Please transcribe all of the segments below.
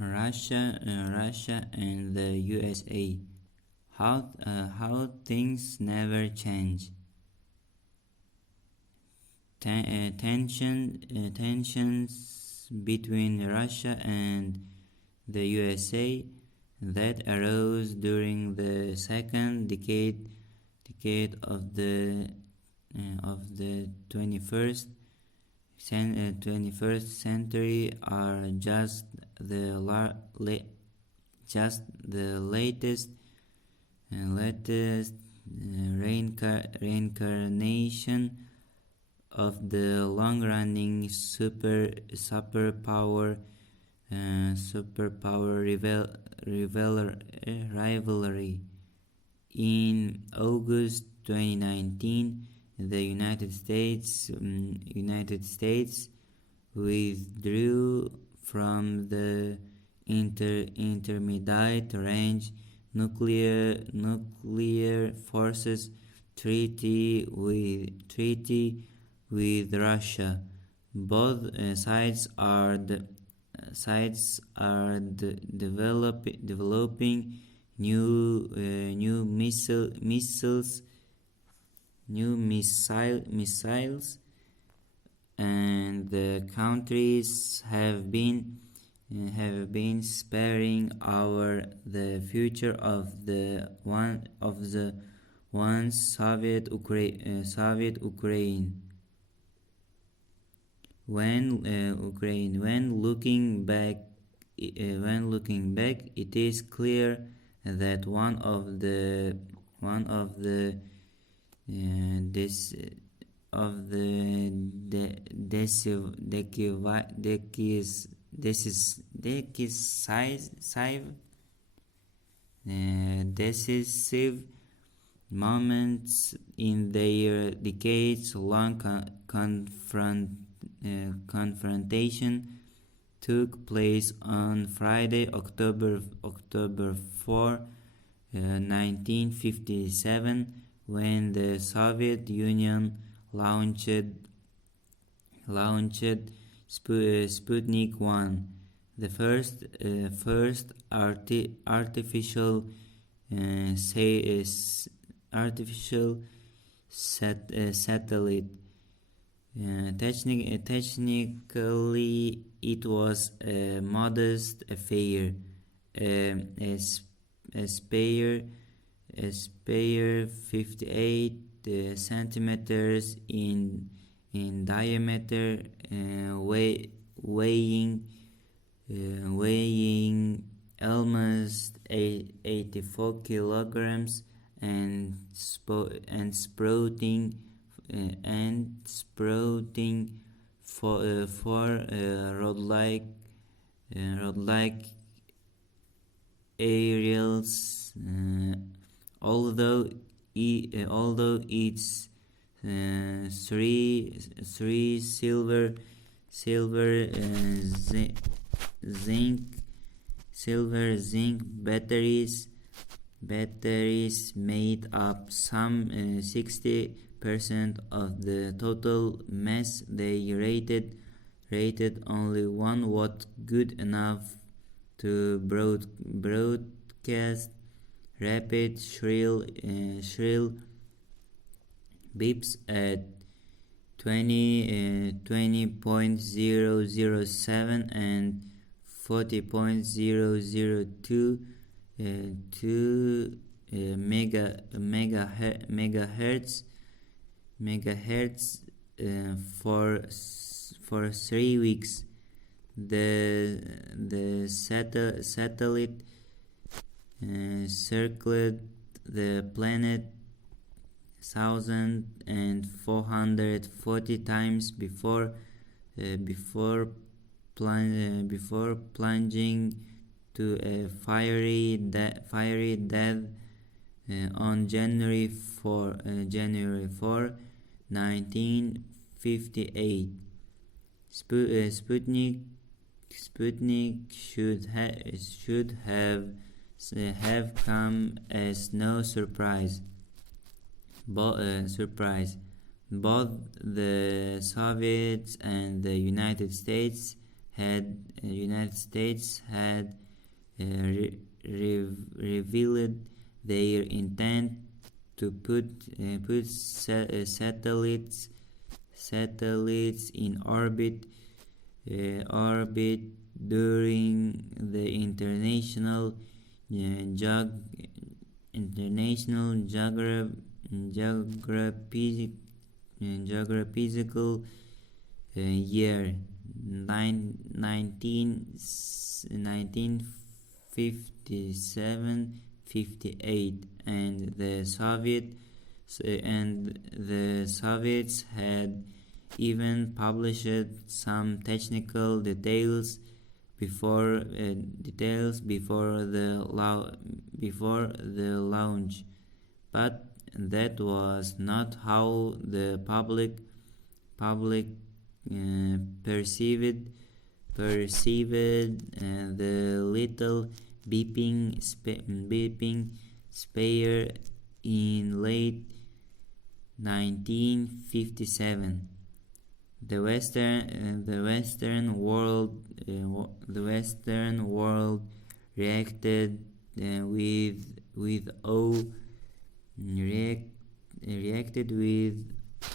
Russia and the USA. How things never change. Tensions between Russia and the USA that arose during the second decade of the 21st century are just the latest reincarnation of the long-running superpower rivalry. In August 2019, the United States withdrew from the Intermediate Range Nuclear Forces Treaty with Russia. Both sides are developing new missiles, and the countries have been sparing the future of the once Soviet Ukraine. When looking back, it is clear that one of the decisive moments in their decades-long confrontation took place on Friday, October 4, 1957, when the Soviet Union launched Sputnik 1, the first artificial satellite. Technically, it was a modest affair, a spare 58 centimeters in diameter, weighing almost 84 kilograms, and sprouting four rod-like aerials. Although its three silver zinc batteries made up some 60% of the total mass, they rated only 1 watt, good enough to broadcast rapid shrill beeps at 20.007 and 40.002 megahertz for 3 weeks. The satellite circled the planet 1,440 times before plunging to a fiery death on January 4, 1958. Sputnik should have come as no surprise. Both the Soviets and the United States United States had revealed their intent to put satellites in orbit during the international geographical year 1957-58, and the Soviets had even published some technical details before the launch, but that was not how the public perceived the little beeping spire in late 1957. The Western world reacted with awe. Reacted with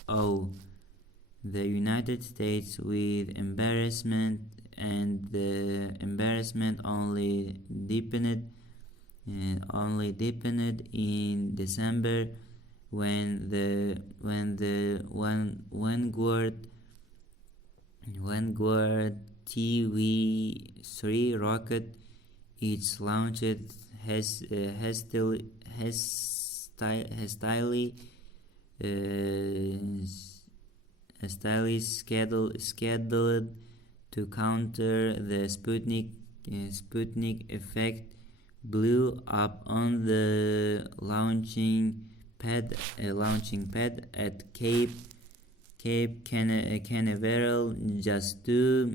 awe. The United States with embarrassment, and the embarrassment only deepened in December when the Vanguard TV-3 rocket, its launched hastily scheduled to counter the Sputnik effect, blew up on the launching pad at Cape Canaveral just 2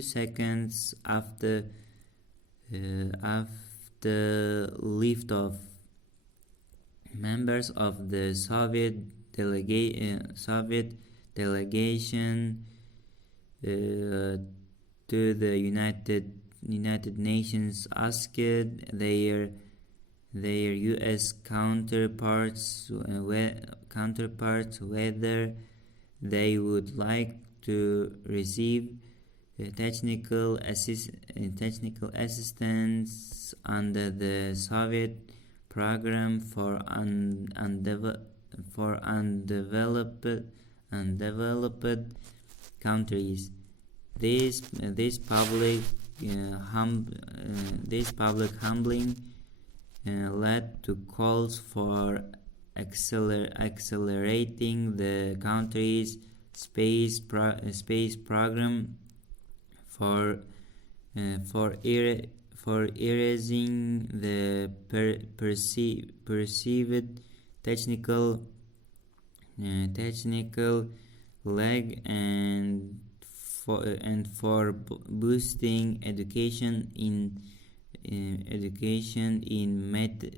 seconds after liftoff. Members of the Soviet delegation to the United Nations asked their U.S. counterparts whether they would like to receive technical assistance under the Soviet program for undeveloped countries. This public humbling led to calls for accelerating the country's space program, for erasing the perceived technical lag, and for boosting education in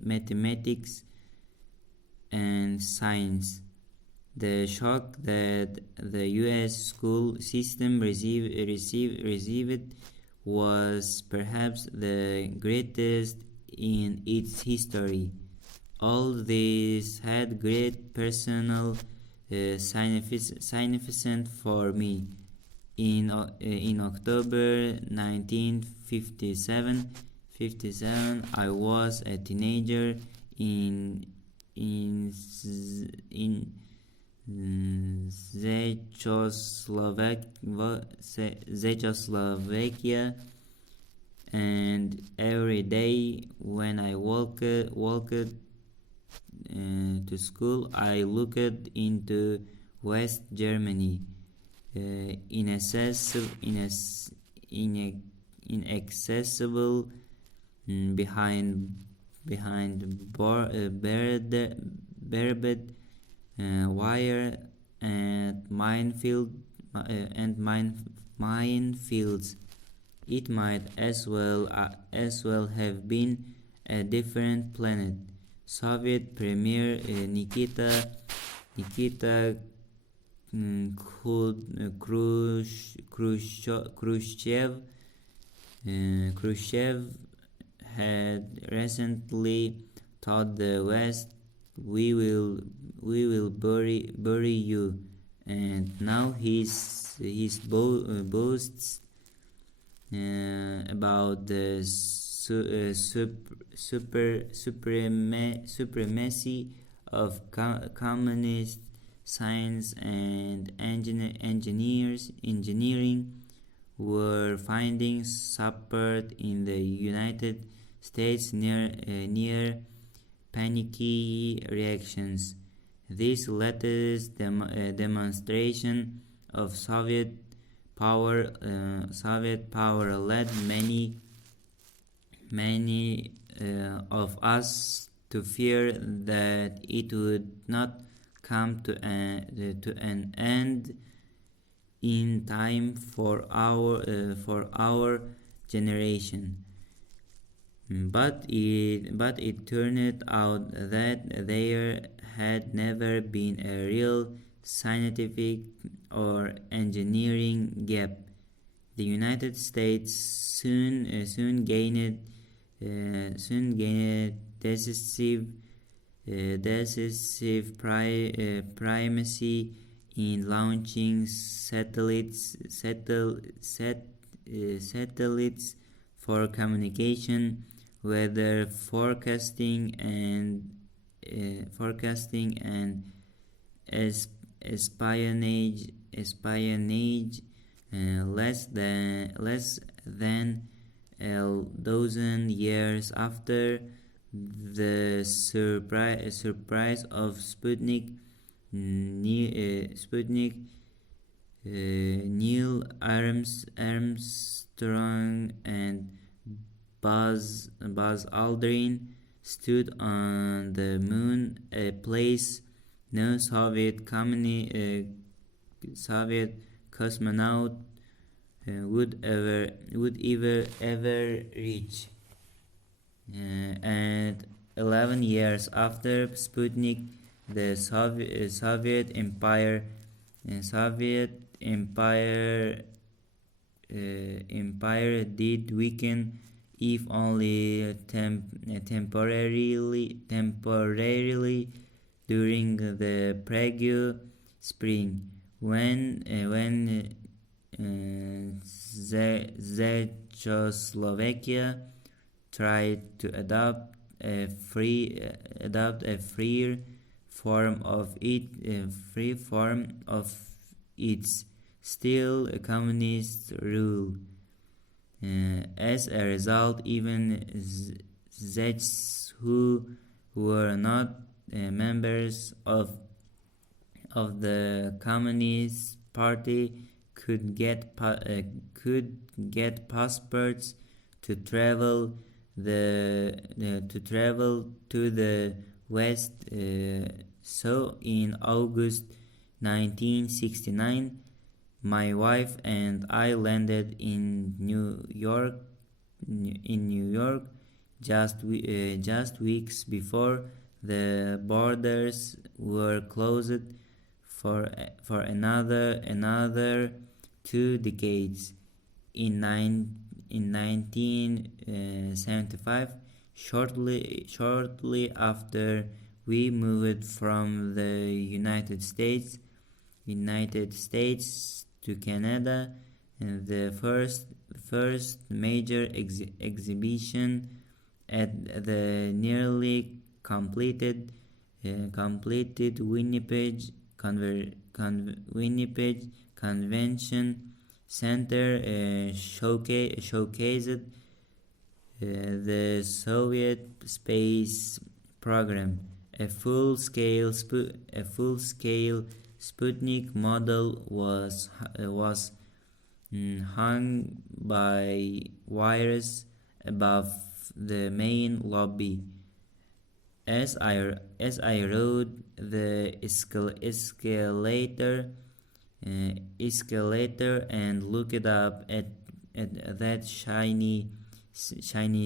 mathematics and science. The shock that the U.S. school system received was perhaps the greatest in its history. All this had great personal significance for me. In October 1957, I was a teenager in Czechoslovakia, and every day when I walked to school, I looked into West Germany, inaccessible, behind barbed wire and minefields. It might as well have been a different planet. Soviet Premier Nikita Khrushchev had recently told the West, we will bury you, and now his boasts about the supremacy of communist science and engineering were findings suffered in the United States near panicky reactions. This latest demonstration of Soviet power led many of us to fear that it would not come to an end in time for our generation. But it turned out that there had never been a real scientific or engineering gap. The United States soon gained decisive primacy in launching satellites for communication, weather forecasting and espionage. Less than a dozen years after the surprise of Sputnik, Neil Armstrong and Buzz Aldrin stood on the moon, a place no Soviet cosmonaut would ever reach. And 11 years after Sputnik, the Soviet Empire did weaken, if only temporarily, during the Prague Spring, when Czechoslovakia tried to adopt a freer form of its still communist rule. As a result, even Czechs who were not members of the Communist Party could get passports to travel to the West. So in August 1969, my wife and I landed in New York. Just weeks before the borders were closed for another 2 decades. In 1975, shortly after we moved from the United States to Canada, and the first major exhibition at the nearly completed Winnipeg Convention Center showcased the Soviet space program. A full-scale Sputnik model was hung by wires above the main lobby. As I rode the escalator and looked up at that shiny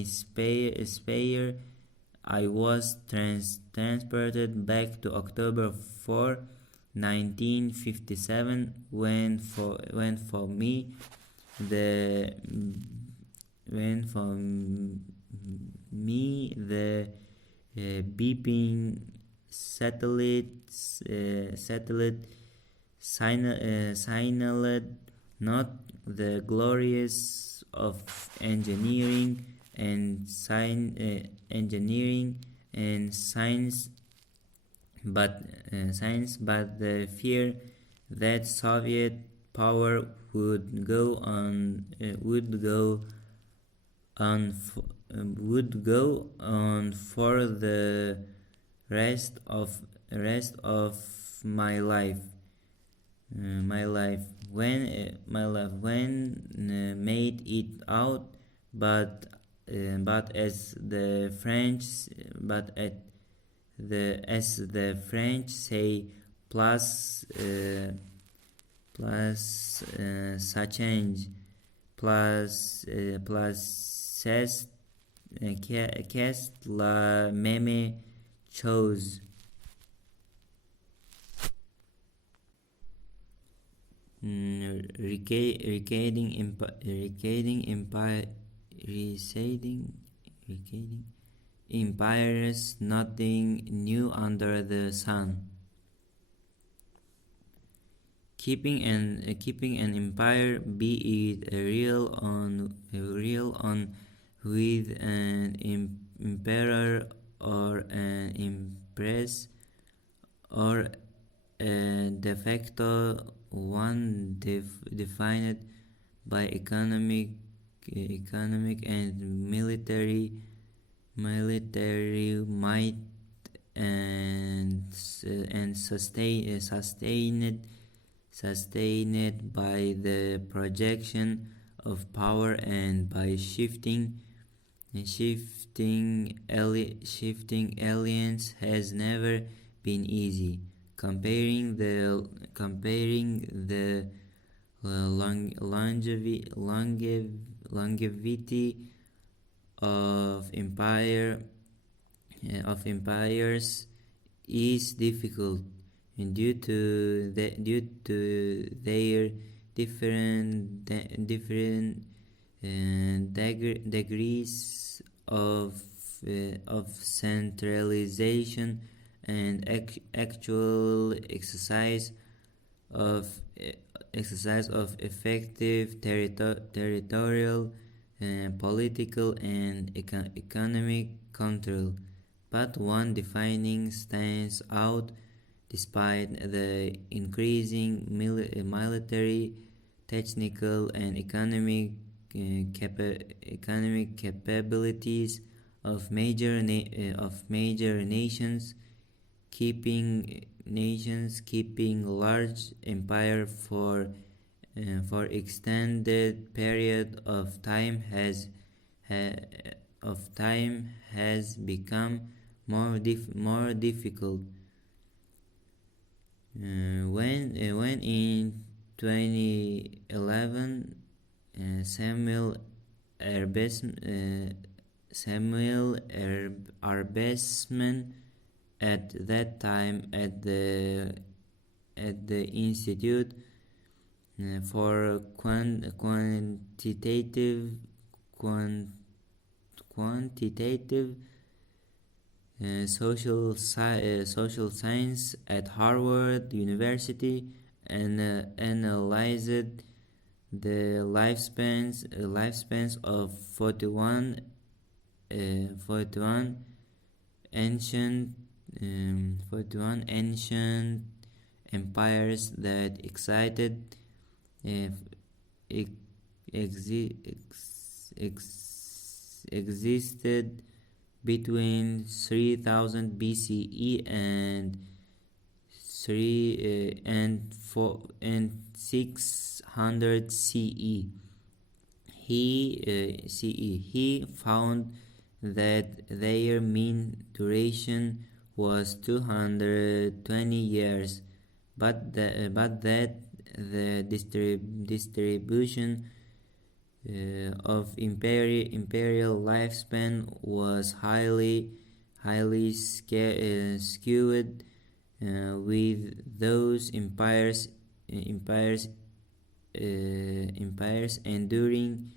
sphere, I was transported back to October 4, 1957, when for me the when for me the beeping satellite signaled not the glories of engineering and science, but the fear that Soviet power would go on for the rest of my life. My life when made it out, but as the French say, ça change, c'est qu'est la même chose. Receding empires, nothing new under the sun. Keeping an empire, be it real on with an emperor or an empress, or a de facto one defined by economic and military might and sustained by the projection of power and by shifting aliens has never been easy. Comparing the longevity of empires is difficult due to their different degrees of centralization and actual exercise of effective territorial, political, and economic control. But one defining stands out despite the increasing military, technical, and economic capabilities of major nations. Keeping large empire for extended period of time has become more difficult. When in 2011, Samuel Arbesman, at that time at the Institute for Quantitative social science at Harvard University, and analyzed the lifespans of 41 ancient empires that existed between 3000 BCE and 600 CE. He found that their mean duration was 220 years, but that the distribution of imperial lifespan was highly skewed with those empires enduring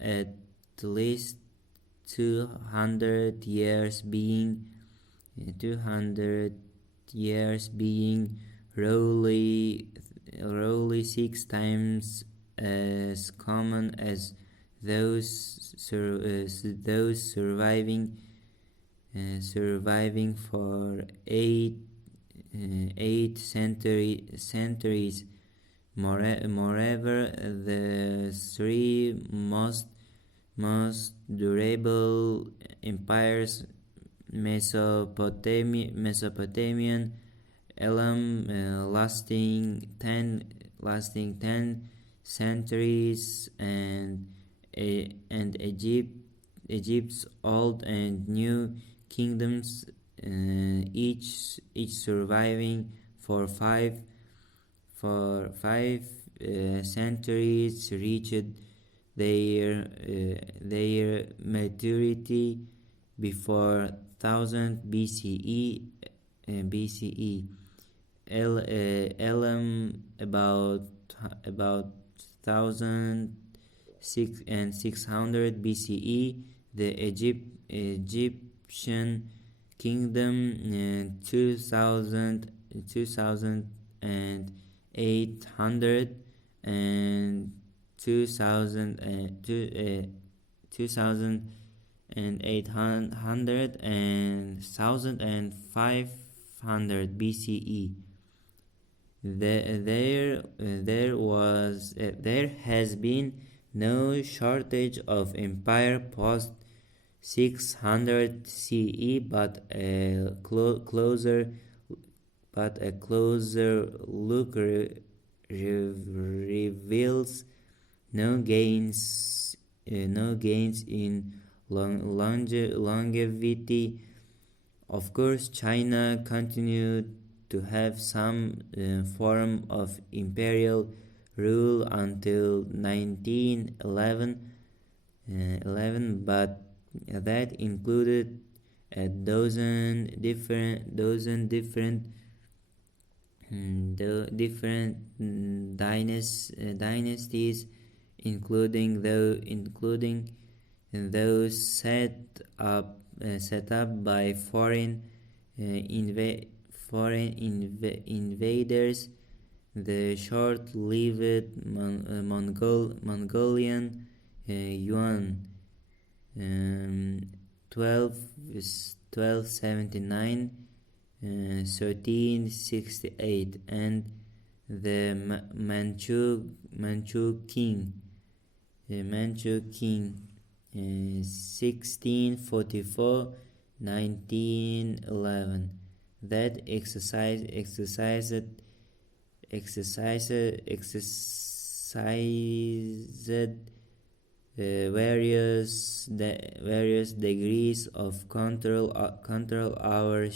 at least 200 years being 200 years being roughly 6 times as common as those surviving for eight centuries. Moreover, the three most durable empires, Mesopotamian Elam, lasting 10 centuries, and Egypt's old and new kingdoms, each surviving for five centuries, reached their maturity before 1000 BCE. Elam about 1600 BCE, the Egyptian kingdom 2800 and 2800 and 1500 BCE. There has been no shortage of empire post 600 CE, but a closer look reveals no gains in longevity. Of course, China continued to have some form of imperial rule until 1911, but that included a dozen different dynasties, including those set up by foreign invaders. The short-lived Mongolian Yuan 1279 1368, and the Manchu King 1644 1911, that exercised various degrees of control our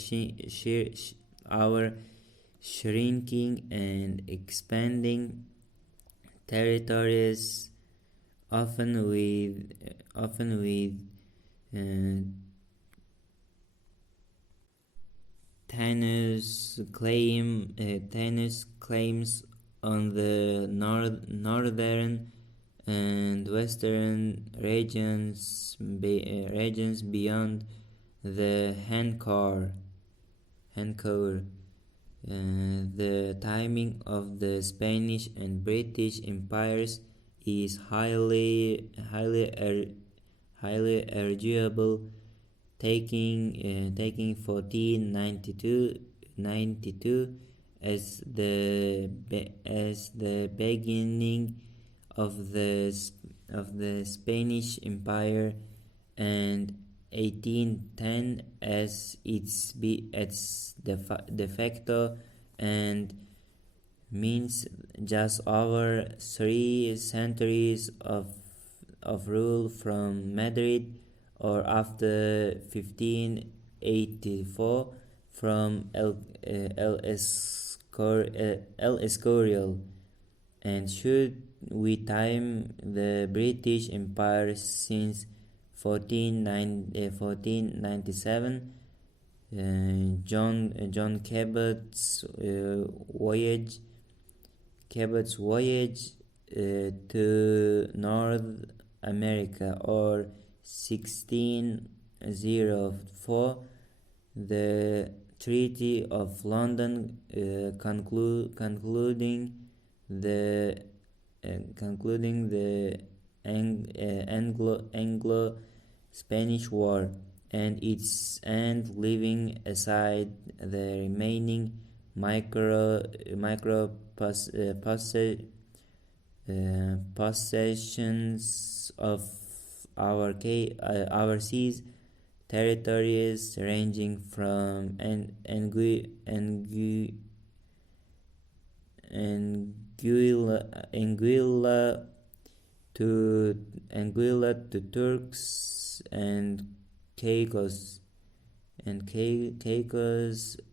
shrinking and expanding territories, often with tenuous claims on the northern and western regions beyond the Hancour. The timing of the Spanish and British empires is highly arguable, taking 1492 as the beginning of the Spanish Empire, and 1810 as its de facto, and means just over 3 centuries of rule from Madrid, or after 1584 from El Escorial. And should we time the British Empire since 1497, John Cabot's voyage to North America, or 1604, the Treaty of London, concluding the Anglo-Spanish War, and its end, leaving aside the remaining micro possessions of our seas territories, ranging from Anguilla to Turks and Caicos,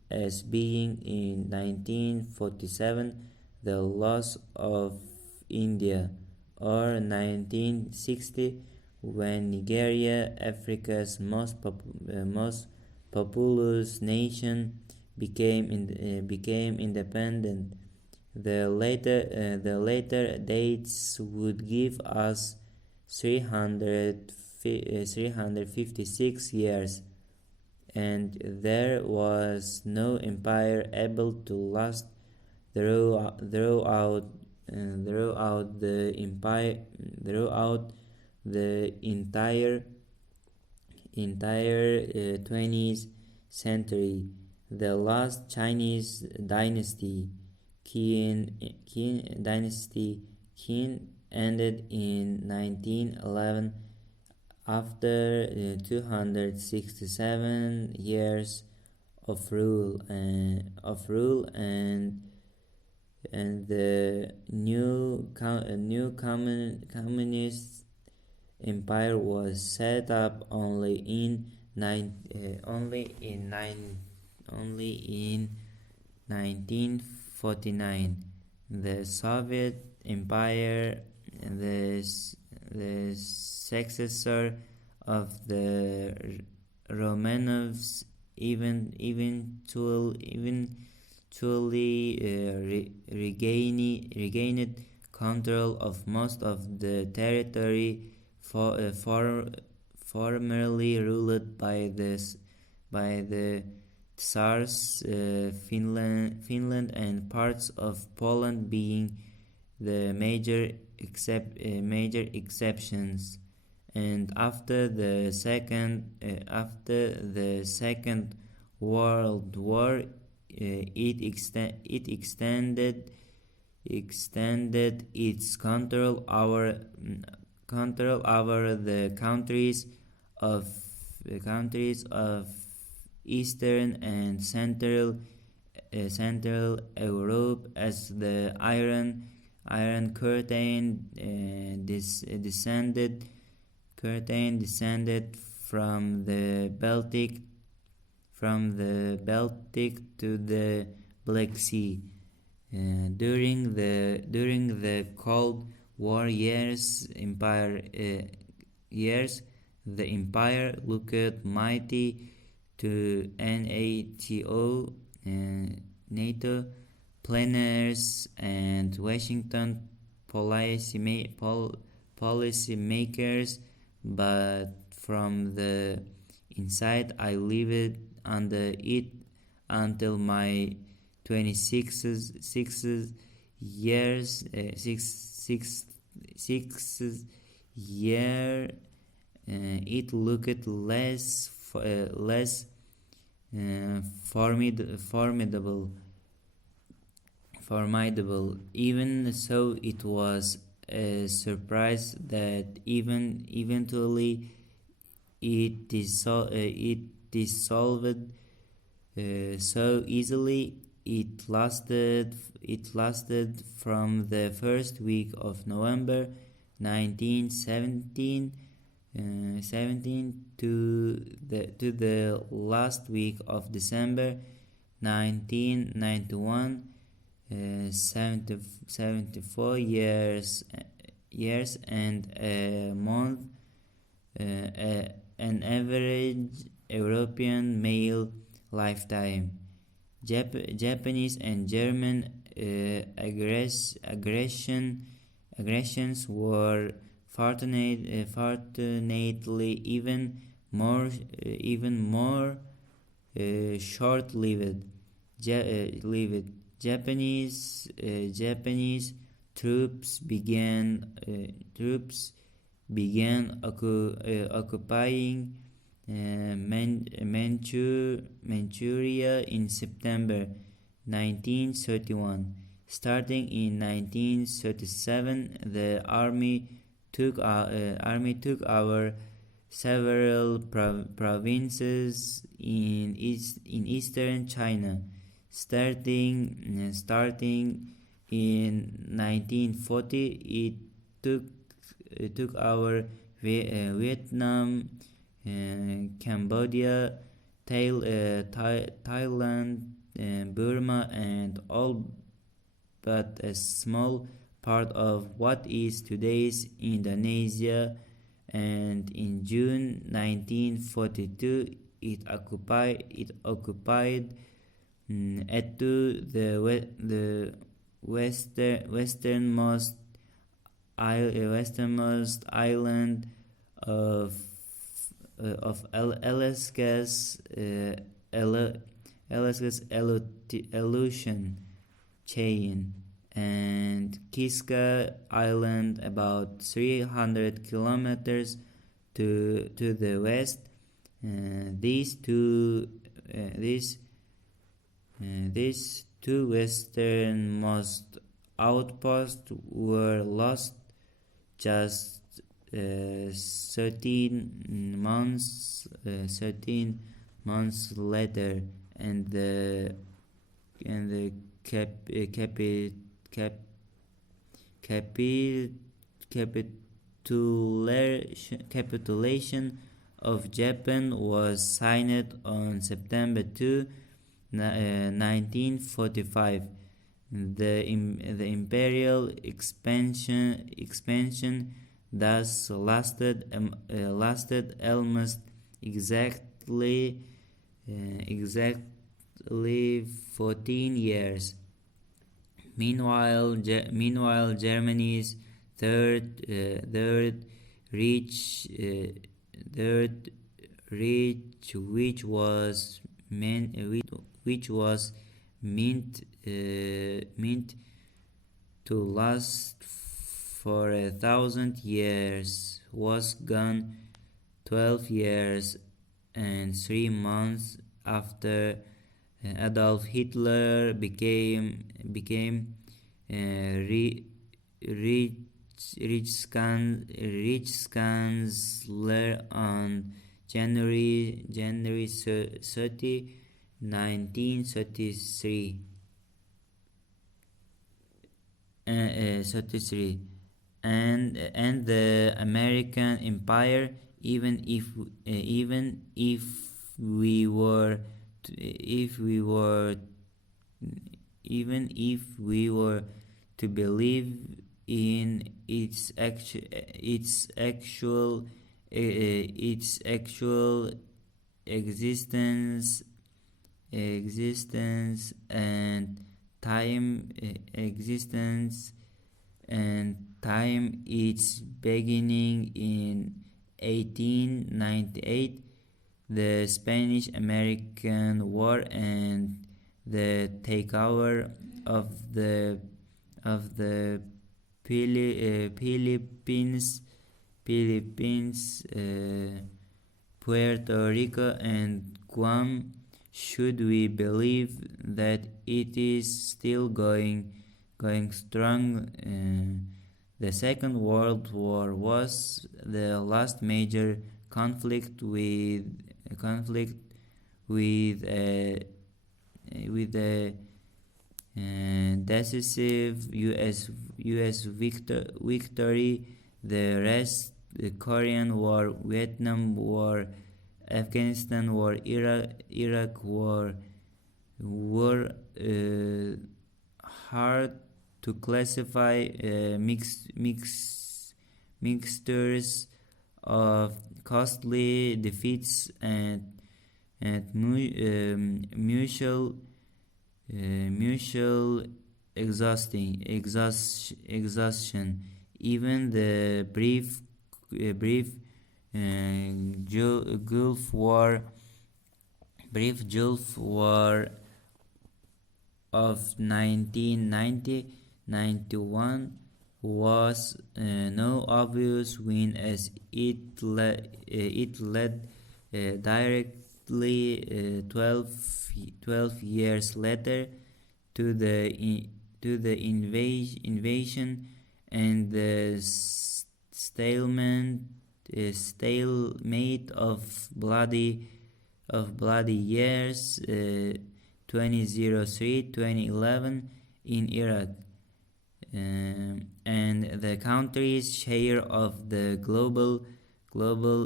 as being in 1947 the loss of India, or 1960, when Nigeria, Africa's most populous nation, became independent. The later dates would give us 356 years, and there was no empire able to last throughout the entire 20th century. The last Chinese dynasty, Qin dynasty, Qin, ended in 1911 after 267 years of rule, and the new communist empire was set up only in 1949. The Soviet Empire, the successor of the Romanovs, eventually regained control of most of the territory formerly ruled by the Tsars, Finland and parts of Poland being the major exceptions. And after the Second World War, it extended its control over the countries of Eastern and Central Europe, as the Iron Curtain descended from the Baltic to the Black Sea. During the Cold War years, the empire looked mighty to NATO planners and Washington policymakers, but from the inside I lived under it until my 26th year. It looked less formidable. Even so, it was a surprise that eventually it dissolved so easily. It lasted from the first week of November 1917 to the last week of December 1991. 74 years and a month. An average European male lifetime. Japanese and German aggressions were fortunately even more short-lived. Japanese troops began occupying Manchuria in September 1931. Starting in 1937, the army took over several provinces in eastern China. Starting in 1940, it took over Vietnam, Cambodia, Thailand, Burma, and all but a small part of what is today's Indonesia. And in June 1942, it occupied Etu, the westernmost island of Alaska's Aleutian chain, and Kiska Island, about 300 kilometers to the west. These two westernmost outposts were lost just 13 months later, and the capitulation of Japan was signed on September 2, 1945. The imperial expansion thus lasted almost exactly 14 years. Meanwhile, Germany's third reach, which was meant to last for 1,000 years, was gone 12 years and 3 months after Adolf Hitler became Reichskanzler on January 30, 1933. And the American Empire, even if we were to believe in its actual existence and time its beginning in 1898, the Spanish-American War, and the takeover of the Philippines, Puerto Rico, and Guam. Should we believe that it is still going strong? The Second World War was the last major conflict with a decisive U.S. victory. The rest, the Korean War, Vietnam War, Afghanistan War, Iraq War, were hard to classify, mixtures of costly defeats and and mutual exhaustion. Even the brief Gulf War, Gulf War of 1990-91 was no obvious win, as it led directly 12 years later to the invasion and the stalemate of bloody years 2003-2011 in Iraq, and the country's share of the global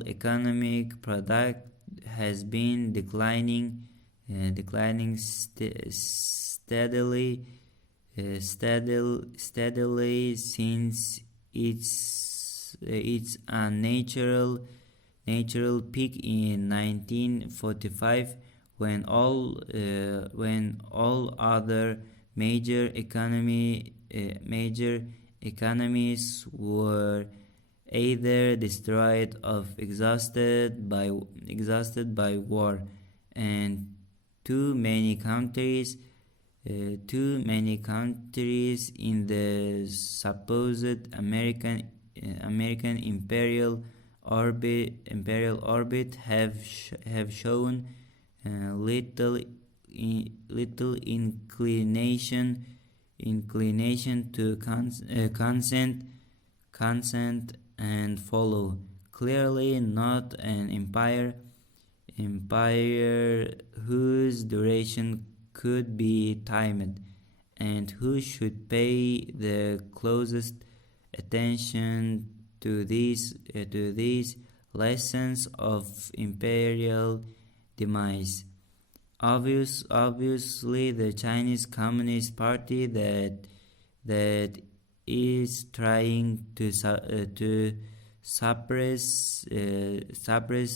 economic product has been declining steadily since its natural peak in 1945, when all other major economies were either destroyed or exhausted by war, and too many countries in the supposed American imperial orbit have shown little inclination to consent and follow. Clearly not an empire whose duration could be timed, and who should pay the closest attention to these lessons of imperial demise. Obviously, the Chinese Communist Party that is trying to suppress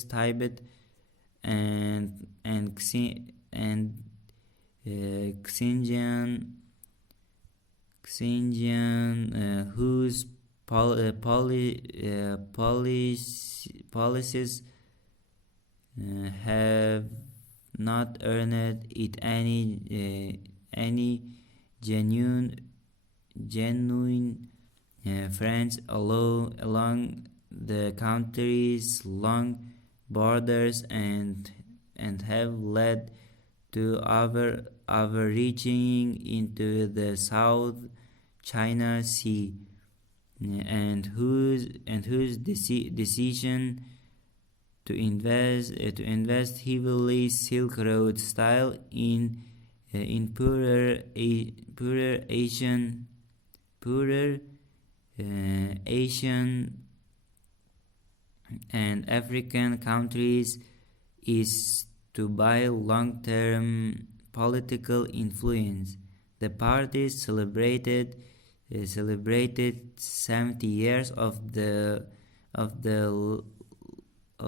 Tibet and Xinjiang, whose policies have not earned it any genuine friends along the country's long borders, and have led to overreaching into the South China Sea, and whose decision to invest heavily Silk Road style in poorer Asian and African countries is to buy long-term political influence. The parties celebrated 70 years of the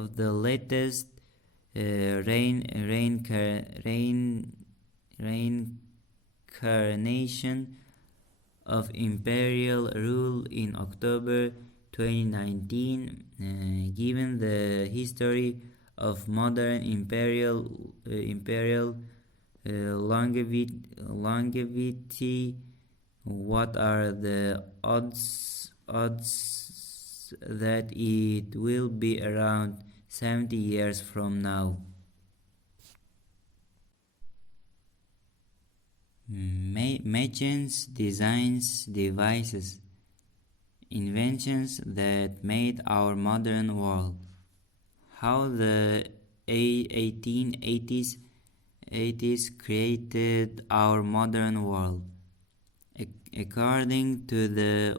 latest reincarnation of imperial rule in October 2019. Given the history of modern imperial longevity, what are the odds that it will be around 70 years from now? Machines, designs, devices, inventions that made our modern world. How the 1880s created our modern world. According to the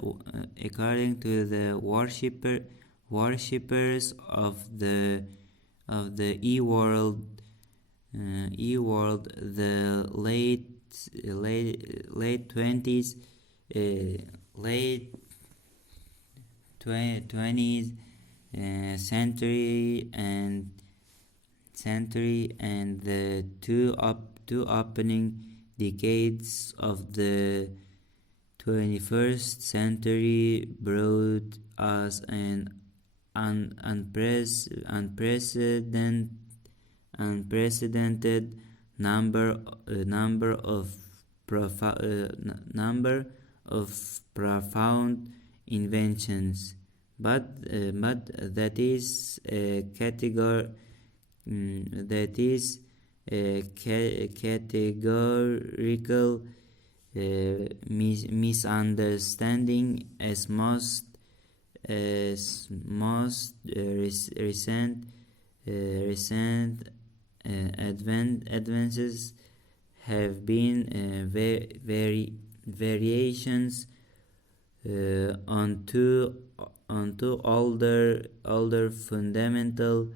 worshippers of the e-world, the late 20s, late 20th century and century and the two opening decades of the 21st century brought us an unprecedented number of profound inventions, but that is a categorical misunderstanding as most recent advances have been variations on two older fundamental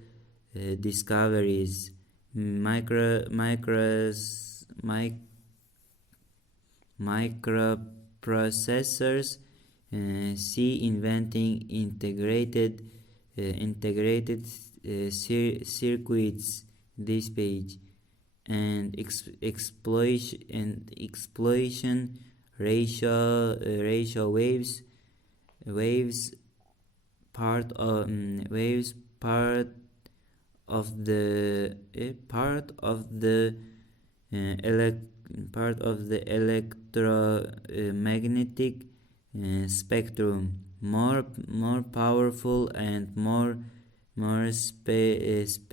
discoveries. Microprocessors, C inventing integrated circuits, this page, and explosion ratio waves part of the electromagnetic spectrum, more powerful and more specialized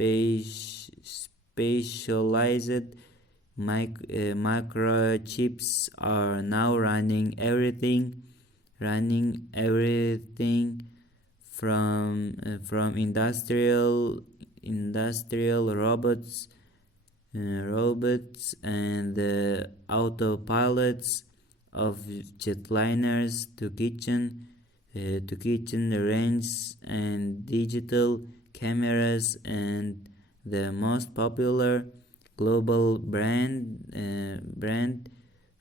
microchips are now running everything from industrial robots and the autopilots of jetliners to kitchen range and digital cameras, and the most popular global brand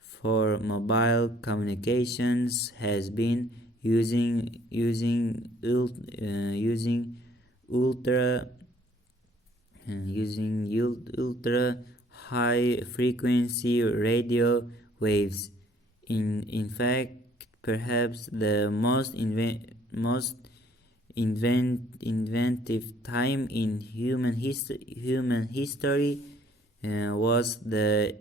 for mobile communications has been using ultra high frequency radio waves. In fact, perhaps the most inventive time in human history was the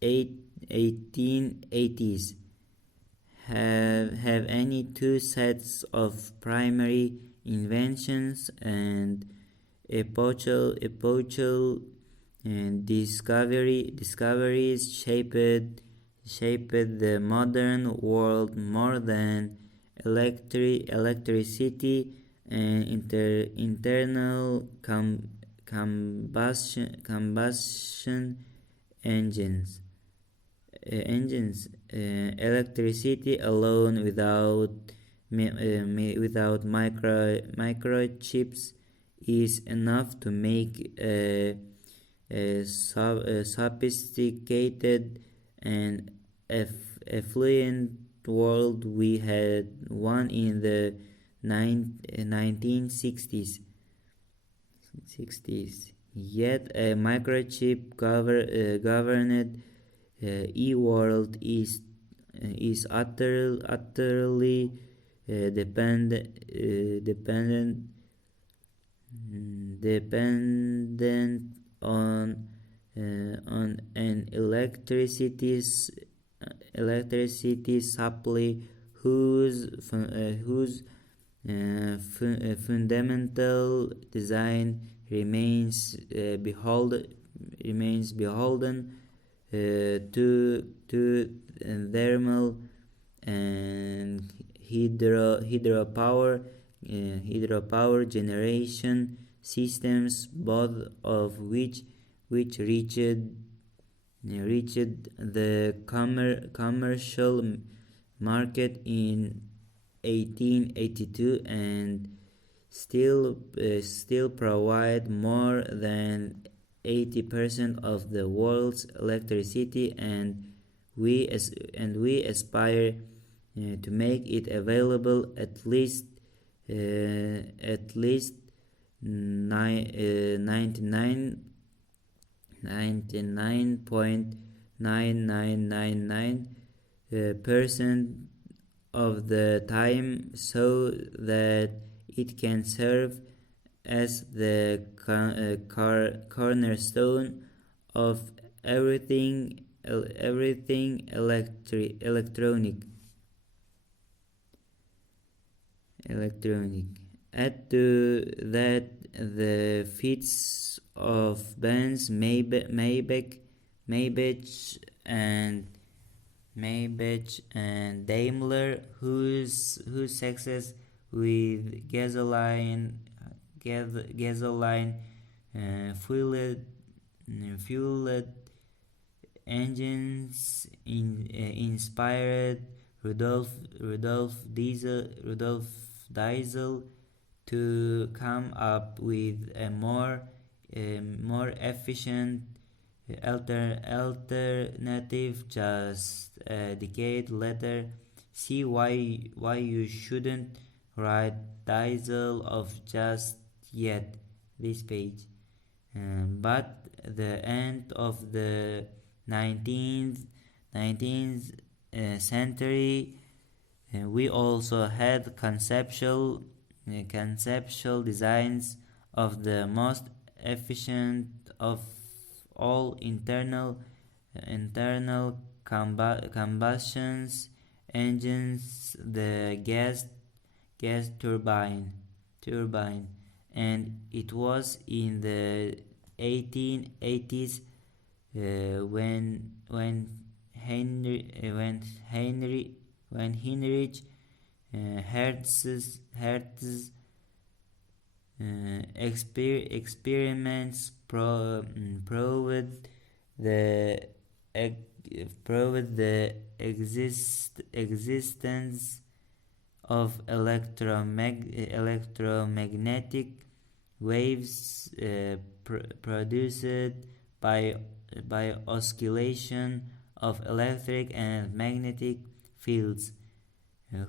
1880s. Have any two sets of primary inventions and epochal discoveries shaped the modern world more than electricity and internal combustion engines. Electricity alone, without microchips, is enough to make a sophisticated and affluent world we had one in the 1960s. Yet a microchip governed e-world is utterly dependent on an electricity supply whose fundamental design remains beholden to thermal and hydropower generation systems, both of which reached the commercial market in 1882 and still provide more than 80% of the world's electricity, and we aspire to make it available at least 99% 99.9999% of the time, so that it can serve as the cornerstone of everything electronic. Add to that the feats of bands Maybach and Daimler, whose success with gasoline fueled engines inspired Rudolf Diesel to come up with a more efficient alternative. Just a decade later, see why you shouldn't write Diesel of just yet this page. But the end of the 19th century, we also had conceptual designs of the most efficient of all internal combustions engines, the gas turbine, and it was in the 1880s when Heinrich Hertz's experiments proved the existence of electromagnetic waves produced by oscillation of electric and magnetic fields,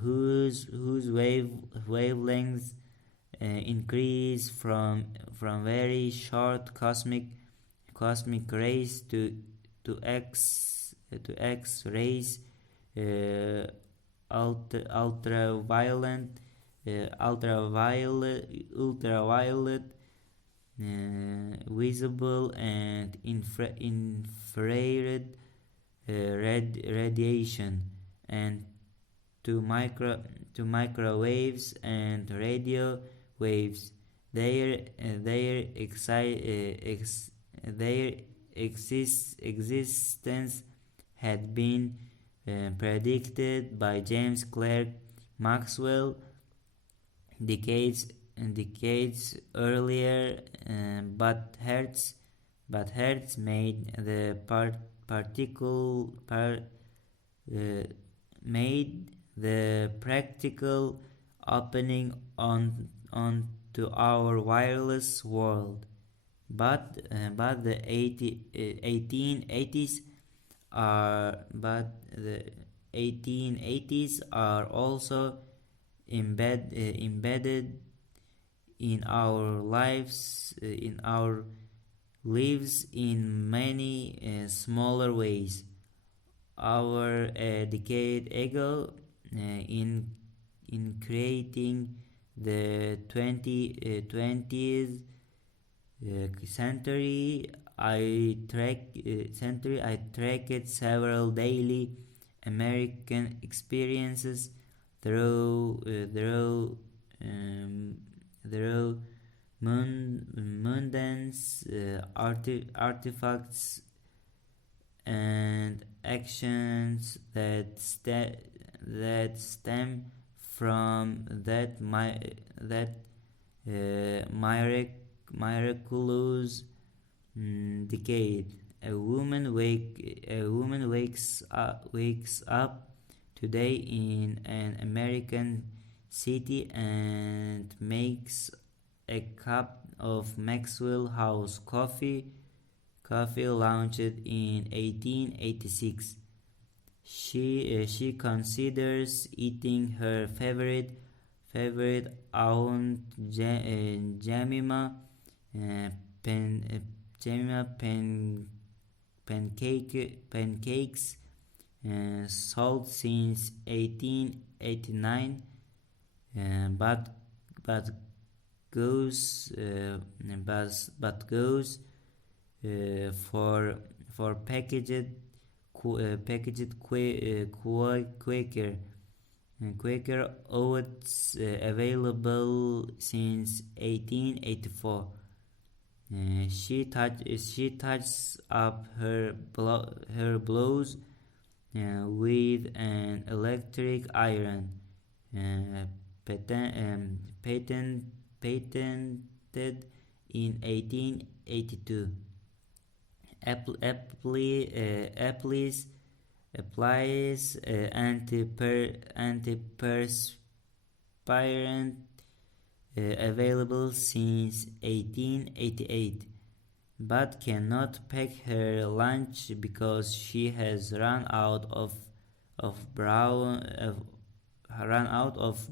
whose wavelengths increase from very short cosmic rays to X rays, ultraviolet visible and infrared radiation, and to microwaves and radio waves. Their existence had been predicted by James Clerk Maxwell decades earlier, but Hertz made the practical opening onto our wireless world. But the 1880s are also embedded in our lives in many smaller ways. A decade ago, in creating the 20th century, I tracked several daily American experiences through mundane artifacts and actions that stem from that miraculous decade. A woman wakes up today in an American city and makes a cup of Maxwell House coffee launched in 1886. She considers eating her favorite Aunt Jemima Jemima pancakes sold since 1889, but but goes for packaged Quaker oats available since 1884. She touches up her blows with an electric iron, uh, patented in 1882. Apple's applies antiperspirant available since 1888, but cannot pack her lunch because she has run out of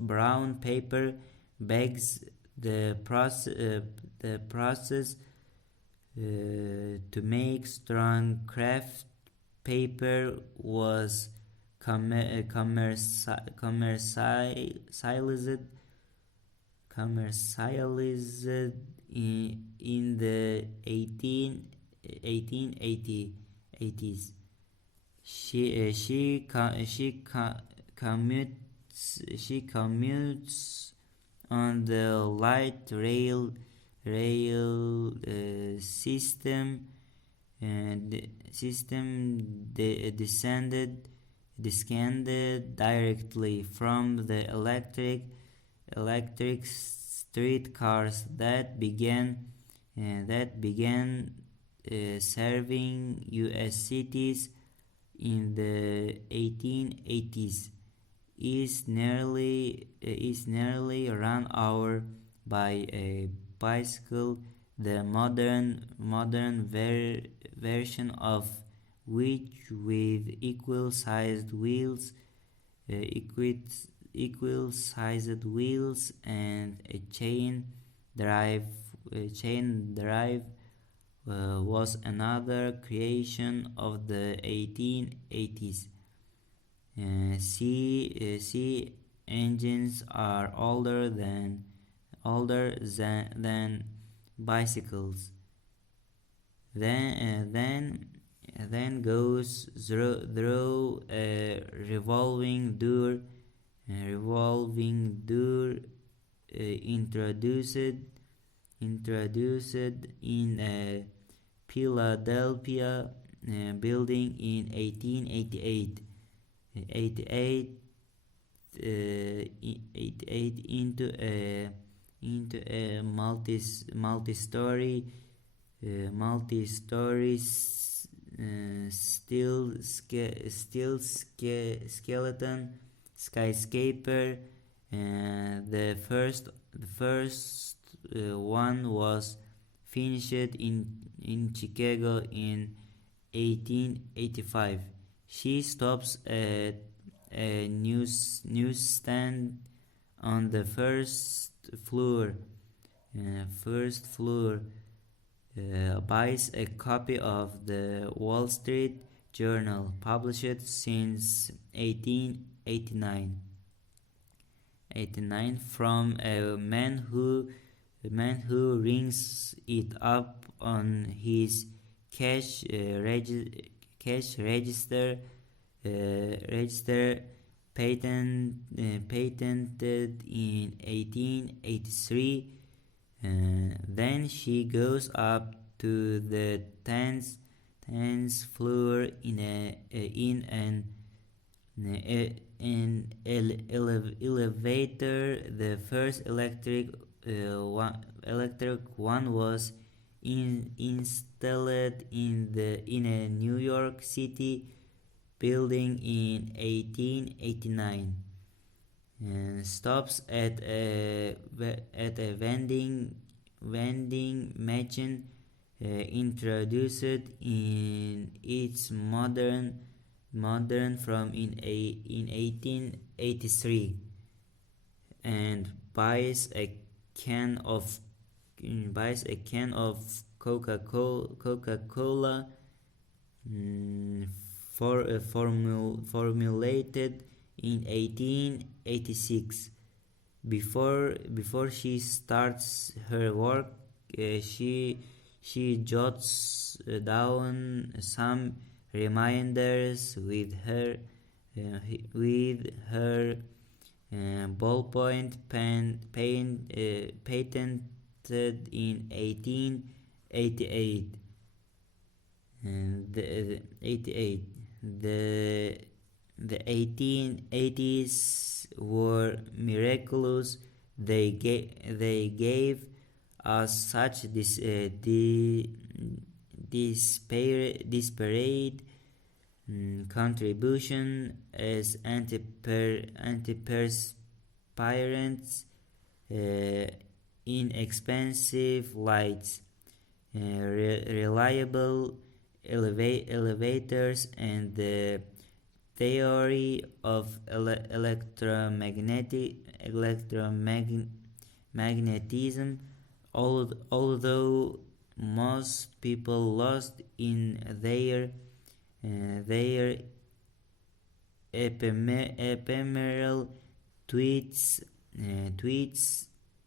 brown paper bags. The process to make strong craft paper was commercialized in the 1880s. She commutes on the light rail system, and descended directly from the electric streetcars that began serving U.S. cities in the 1880s. Is nearly run over by a bicycle, the modern version of which, with equal-sized wheels and a chain drive, was another creation of the 1880s. C engines are older than bicycles. Then goes through a revolving door. Introduced in a Philadelphia building in 1888. 88 into a multi-story steel skeleton skyscraper. The first one was finished in Chicago in 1885. She stops at a newsstand on the first floor. Buys a copy of the Wall Street Journal, published since 1889, from a man who rings it up on his cash register. Patented in 1883. Then she goes up to the 10th floor in an elevator. The first electric one was installed in a New York City building in 1889. Stops at a vending machine, introduced in its modern from in 1883, and buys a can of Coca-Cola formulated in 1886. Before she starts her work, she jots down some reminders with her ballpoint pen, patented in 1888. And the 1880s were miraculous. They gave us such disparate contribution as antiperspirants, inexpensive lights, reliable elevators, and the theory of electromagnetism. Although most people lost in their ephemeral tweets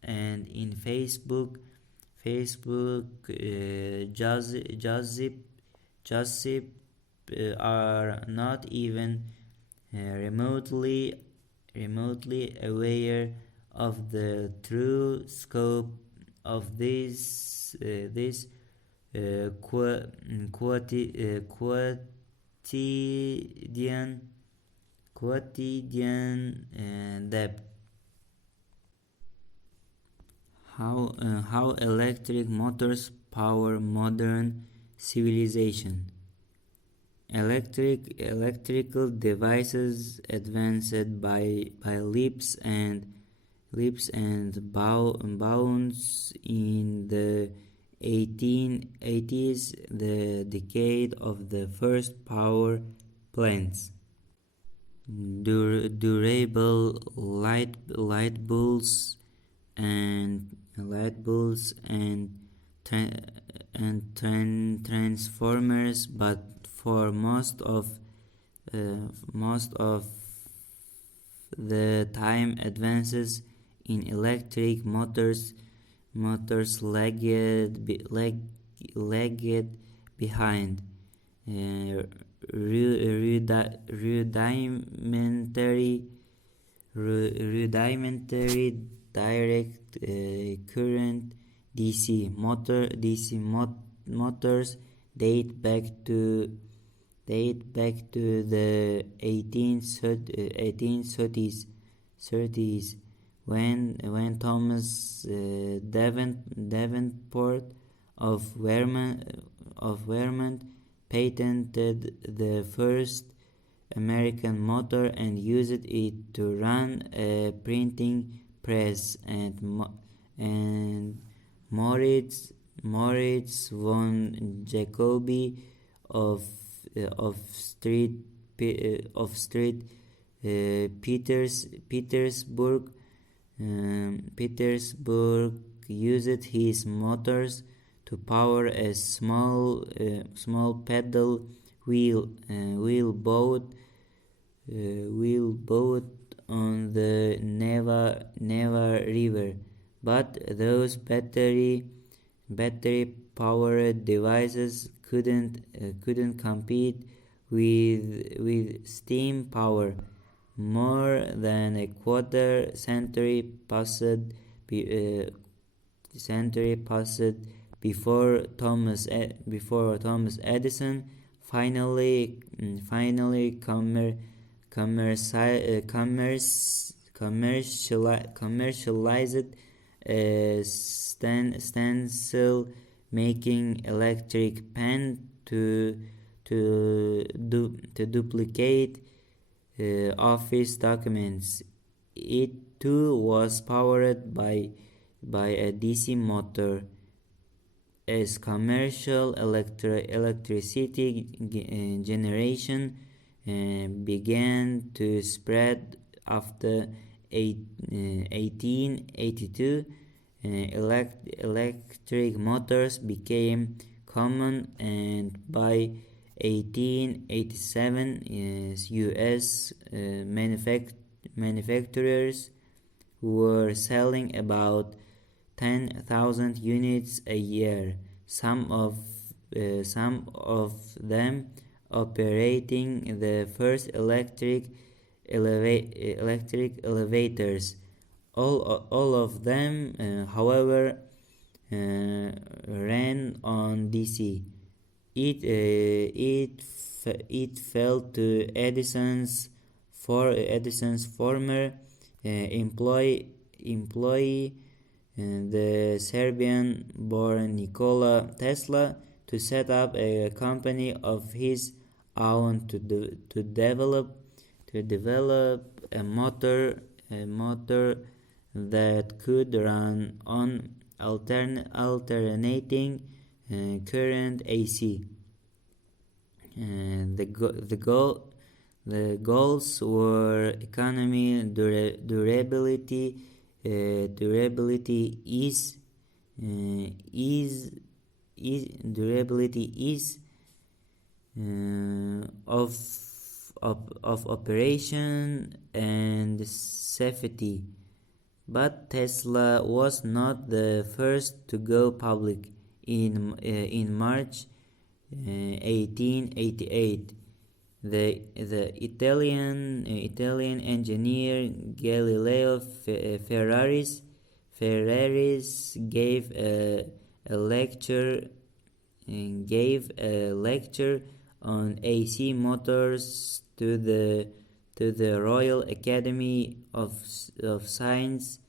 and in Facebook gossip are not even remotely aware of the true scope of this quotidian depth. How electric motors power modern civilization. Electrical devices advanced by leaps and bounds in the 1880s, the decade of the first power plants. Durable light bulbs and transformers, but for most of the time, advances in electric motors lagged behind. Rudimentary direct current DC motors date back to the 1830s, when Thomas Davenport of Vermont patented the first American motor and used it to run a printing press, and Moritz von Jacobi of Petersburg used his motors to power a small paddle wheelboat on the Neva River. But those battery powered devices couldn't compete with steam power. More than a quarter century passed before Thomas Edison finally commercialized a stencil making electric pen to duplicate office documents. It too was powered by a DC motor. As commercial electricity generation began to spread after 1882, electric motors became common, and by 1887 US manufacturers were selling about 10,000 units a year, some of them operating the first electric elevators. All of them, however, ran on DC. It fell to Edison's former employee, the Serbian-born Nikola Tesla, to set up a company of his own to develop a motor that could run on alternating current AC. The goals were economy, durability, ease of operation, and safety. But Tesla was not the first to go public. In March 1888, the Italian engineer Galileo Ferraris gave a lecture on AC motors to the Royal Academy of Science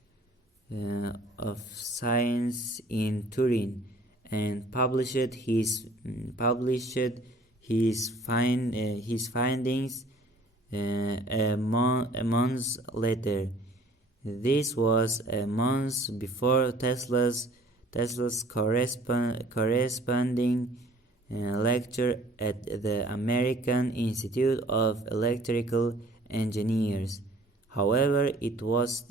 in Turin, and published his findings a month later. This was a month before Tesla's corresponding lecture at the American Institute of Electrical Engineers. However, it was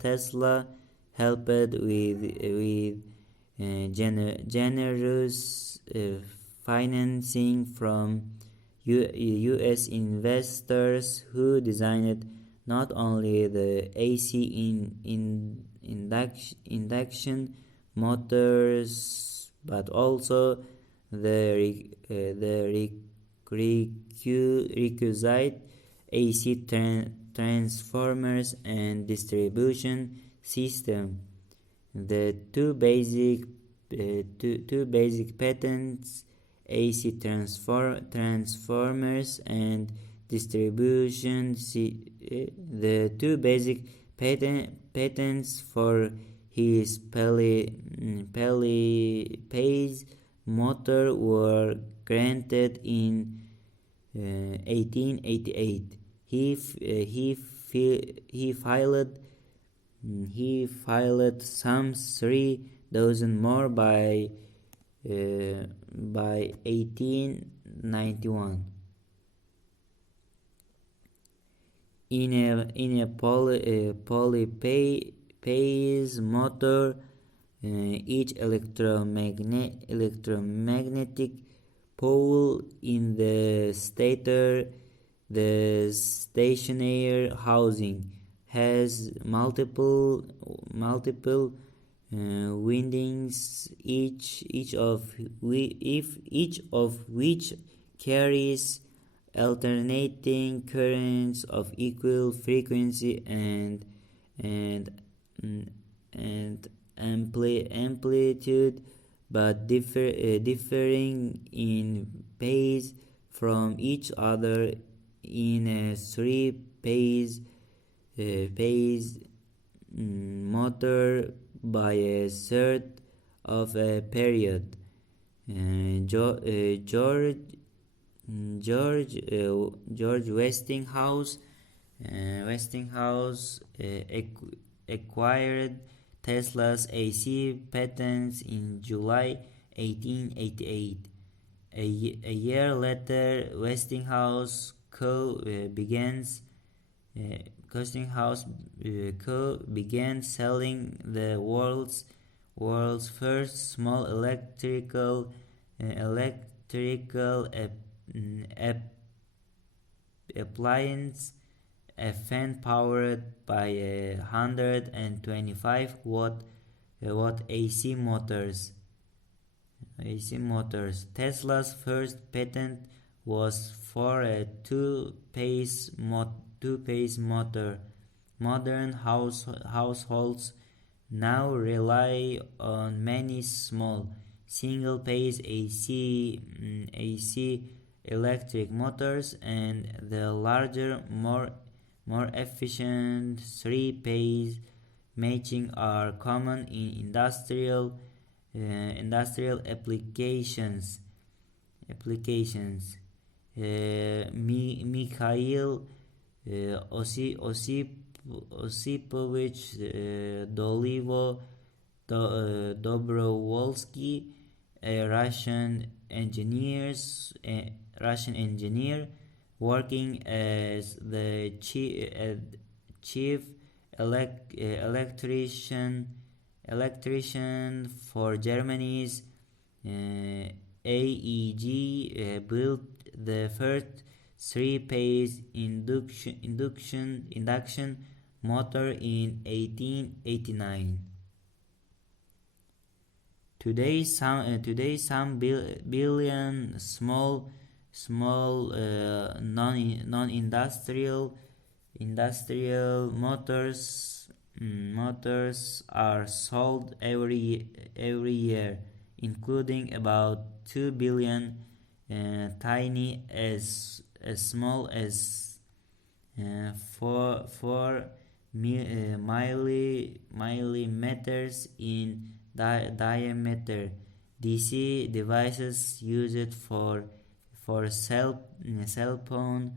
Tesla, helped with generous financing from U.S. investors, who designed not only the AC induction motors but also the requisite AC transformers and distribution system. The two basic patents, AC transformers and distribution, the two basic patents for his Palace motor were granted in 1888. He filed some 3,000 more by 1891. In a polyphase motor, each electromagnetic pole in the stator, the stationary housing, has multiple windings, each of which carries alternating currents of equal frequency and amplitude, but differing in phase from each other in a three-phase motor by a third of a period. George Westinghouse acquired Tesla's AC patents in July 1888. A year later, Westinghouse Westinghouse Co. began selling the world's first small electrical appliance, a fan powered by 125 watt AC motors. Tesla's first patent was for a two-phase motor. Modern households now rely on many small single-phase AC electric motors, and the larger, more efficient three-phase matching are common in industrial applications. Mikhail Osipovich Dobrovolsky, a Russian engineer working as the chief electrician for Germany's AEG, built the first three-phase induction motor in 1889. Today, some billion small non-industrial motors are sold every year, including about 2 billion tiny as small as 4 millimeters in diameter. DC devices used for cell phone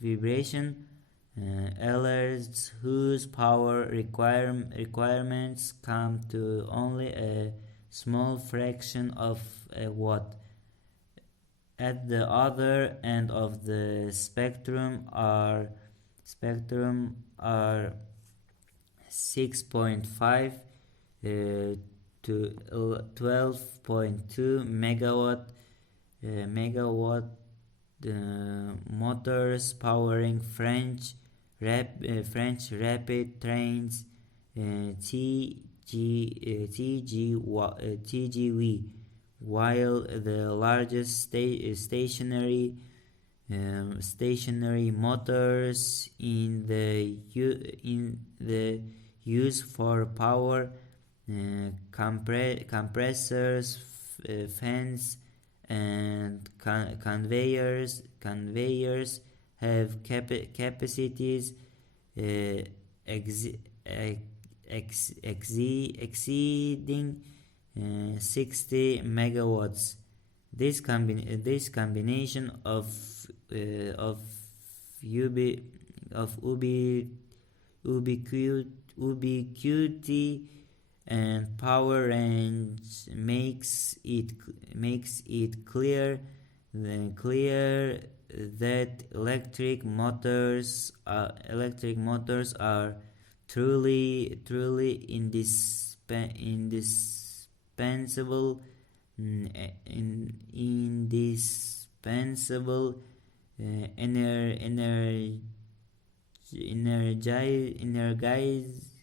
vibration alerts whose power requirements come to only a small fraction of a watt. At the other end of the spectrum are 6.5 to 12.2 megawatt motors powering French rapid trains, TGV, while the largest stationary motors in the use for power compressors, fans, and conveyors have capacities exceeding 60 megawatts. This combination of ubiquity and power range makes it clear that electric motors are truly indispensable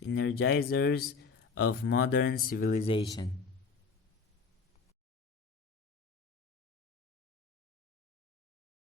energizers of modern civilization.